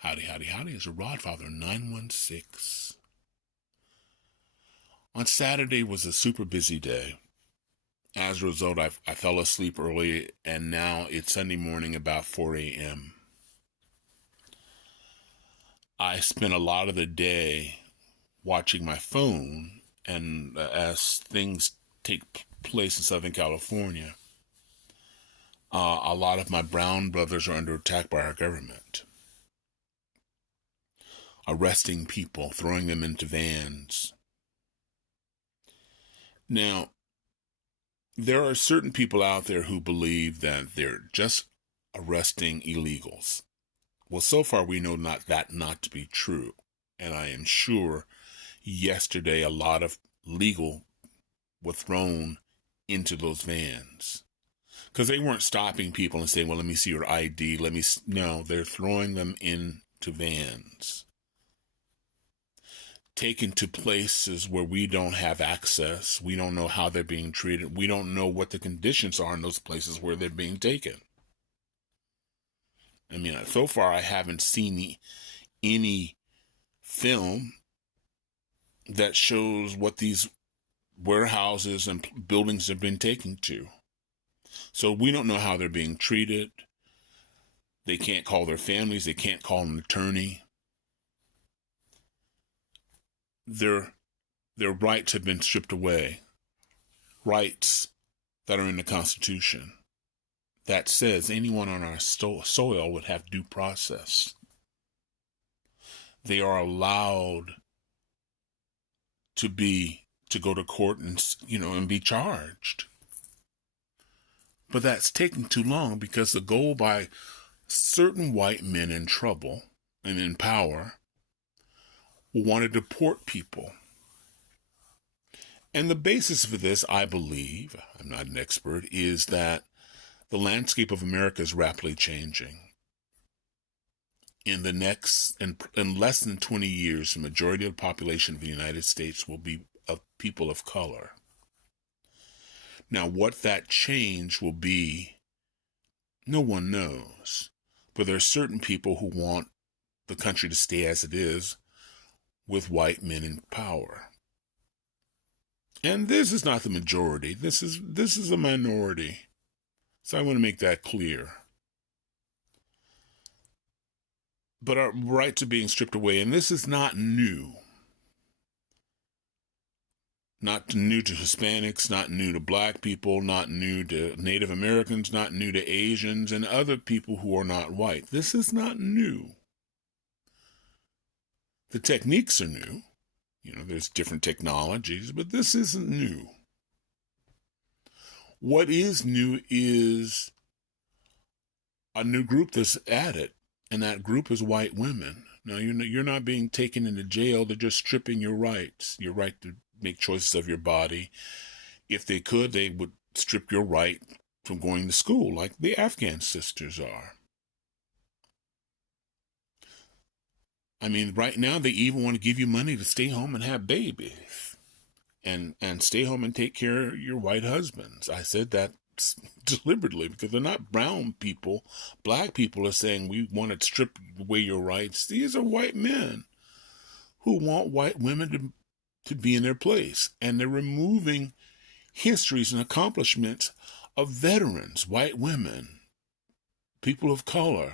Howdy, howdy, howdy. It's a Rodfather 916. On Saturday was a super busy day. As a result, I fell asleep early, and now it's Sunday morning about 4 a.m. I spent a lot of the day watching my phone, and as things take place in Southern California, a lot of my brown brothers are under attack by our government. Arresting people, throwing them into vans. Now, there are certain people out there who believe that they're just arresting illegals. Well, so far we know that not to be true. And I am sure yesterday a lot of legal were thrown into those vans. Because they weren't stopping people and saying, well, let me see your ID. No, they're throwing them into vans. Taken to places where we don't have access. We don't know how they're being treated. We don't know what the conditions are in those places where they're being taken. I mean, so far I haven't seen any film that shows what these warehouses and buildings have been taken to. So we don't know how they're being treated. They can't call their families. They can't call an attorney. Their rights have been stripped away. Rights that are in the Constitution that says anyone on our soil would have due process. They are allowed to go to court and be charged. But that's taking too long because the goal by certain white men in trouble and in power will want to deport people. And the basis for this, I believe, I'm not an expert, is that the landscape of America is rapidly changing. In less than 20 years, the majority of the population of the United States will be of people of color. Now, what that change will be, no one knows. But there are certain people who want the country to stay as it is with white men in power. And this is not the majority. This is a minority. So I want to make that clear. But our rights are being stripped away, and this is not new. Not new to Hispanics, not new to black people, not new to Native Americans, not new to Asians and other people who are not white. This is not new. The techniques are new. There's different technologies, but this isn't new. What is new is a new group that's added, and that group is white women. Now, you're not being taken into jail. They're just stripping your rights, your right to make choices of your body. If they could, they would strip your right from going to school, like the Afghan sisters are. I mean, right now, they even want to give you money to stay home and have babies and stay home and take care of your white husbands. I said that deliberately because they're not brown people. Black people are saying we want to strip away your rights. These are white men who want white women to be in their place. And they're removing histories and accomplishments of veterans, white women, people of color.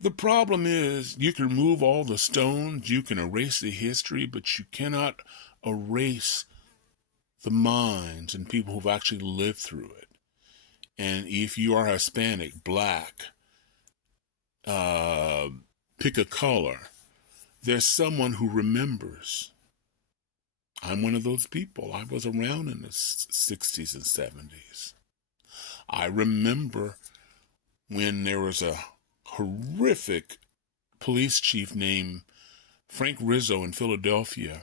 The problem is you can remove all the stones, you can erase the history, but you cannot erase the minds and people who've actually lived through it. And if you are Hispanic, black, pick a color, there's someone who remembers. I'm one of those people. I was around in the 60s and 70s. I remember when there was a horrific police chief named Frank Rizzo in Philadelphia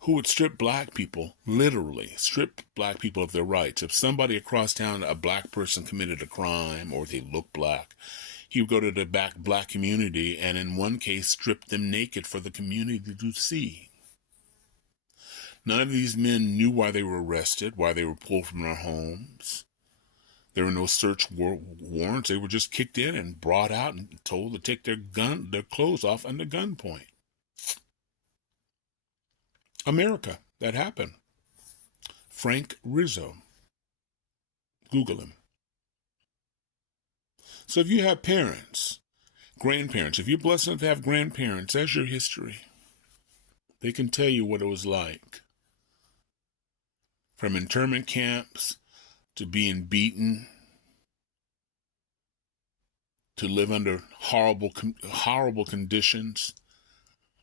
who would strip black people, literally strip black people of their rights. If somebody across town, a black person committed a crime or they looked black, he would go to the black community and in one case strip them naked for the community to see. None of these men knew why they were arrested, why they were pulled from their homes. There were no search warrants. They were just kicked in and brought out and told to take their clothes off under gunpoint. America, that happened. Frank Rizzo. Google him. So if you have parents, grandparents, if you're blessed enough to have grandparents, that's your history. They can tell you what it was like. From internment camps to being beaten, to live under horrible conditions.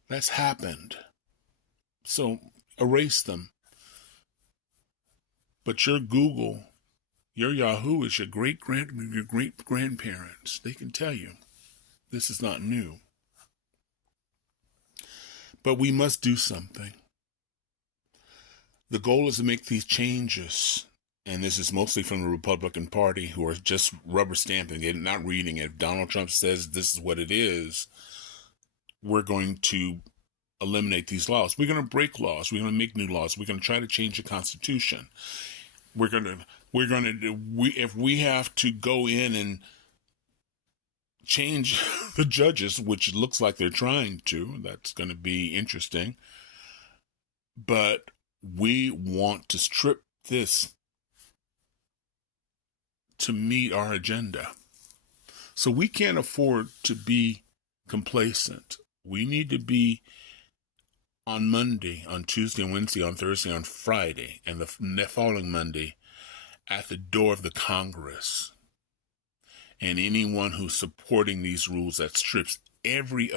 That's happened. So erase them. But your Google, your Yahoo is your great grandparents. They can tell you this is not new. But we must do something. The goal is to make these changes. And this is mostly from the Republican Party, who are just rubber stamping it, not reading it. If Donald Trump says this is what it is, we're going to eliminate these laws. We're going to break laws. We're going to make new laws. We're going to try to change the Constitution. If we have to go in and change the judges, which looks like they're trying to, that's going to be interesting. But we want to strip this to meet our agenda. So we can't afford to be complacent. We need to be on Monday, on Tuesday, on Wednesday, on Thursday, on Friday, and the following Monday at the door of the Congress. And anyone who's supporting these rules that strips every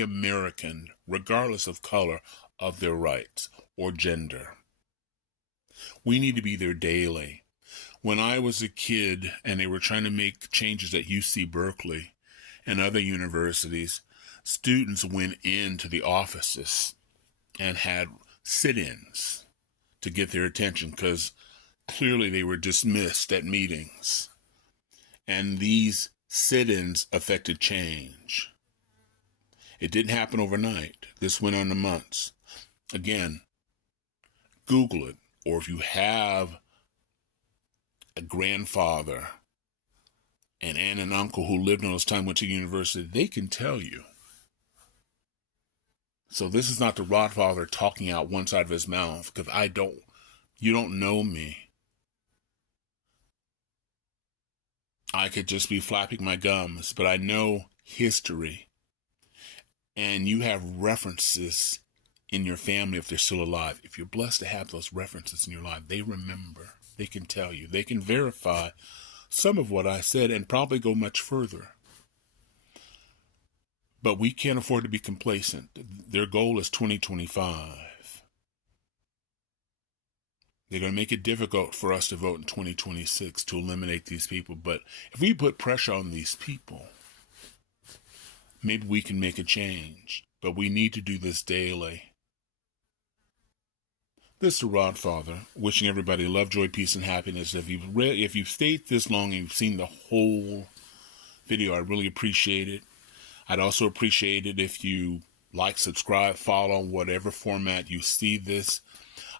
American, regardless of color, of their rights or gender. We need to be there daily. When I was a kid and they were trying to make changes at UC Berkeley and other universities, students went into the offices and had sit-ins to get their attention because clearly they were dismissed at meetings. And these sit-ins affected change. It didn't happen overnight. This went on in months. Again, Google it. Or if you have a grandfather, an aunt and uncle who lived in those times, went to university, they can tell you. So this is not the Rodfather talking out one side of his mouth, because you don't know me. I could just be flapping my gums, but I know history. And you have references in your family if they're still alive. If you're blessed to have those references in your life, they remember. They can tell you. They can verify some of what I said and probably go much further. But we can't afford to be complacent. Their goal is 2025. They're going to make it difficult for us to vote in 2026 to eliminate these people. But if we put pressure on these people, maybe we can make a change. But we need to do this daily. This is the Rodfather, wishing everybody love, joy, peace, and happiness. If you've stayed this long and you've seen the whole video, I really appreciate it. I'd also appreciate it if you like, subscribe, follow, whatever format you see this.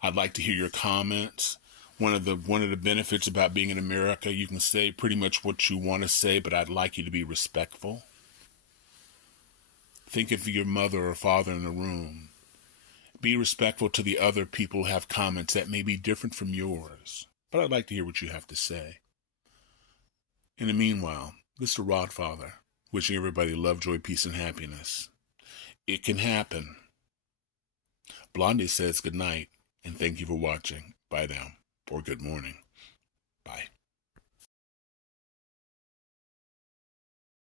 I'd like to hear your comments. One of the benefits about being in America, you can say pretty much what you want to say, but I'd like you to be respectful. Think of your mother or father in the room. Be respectful to the other people who have comments that may be different from yours. But I'd like to hear what you have to say. In the meanwhile, this is the Rodfather, wishing everybody love, joy, peace, and happiness. It can happen. Blondie says good night, and thank you for watching. Bye now, or good morning.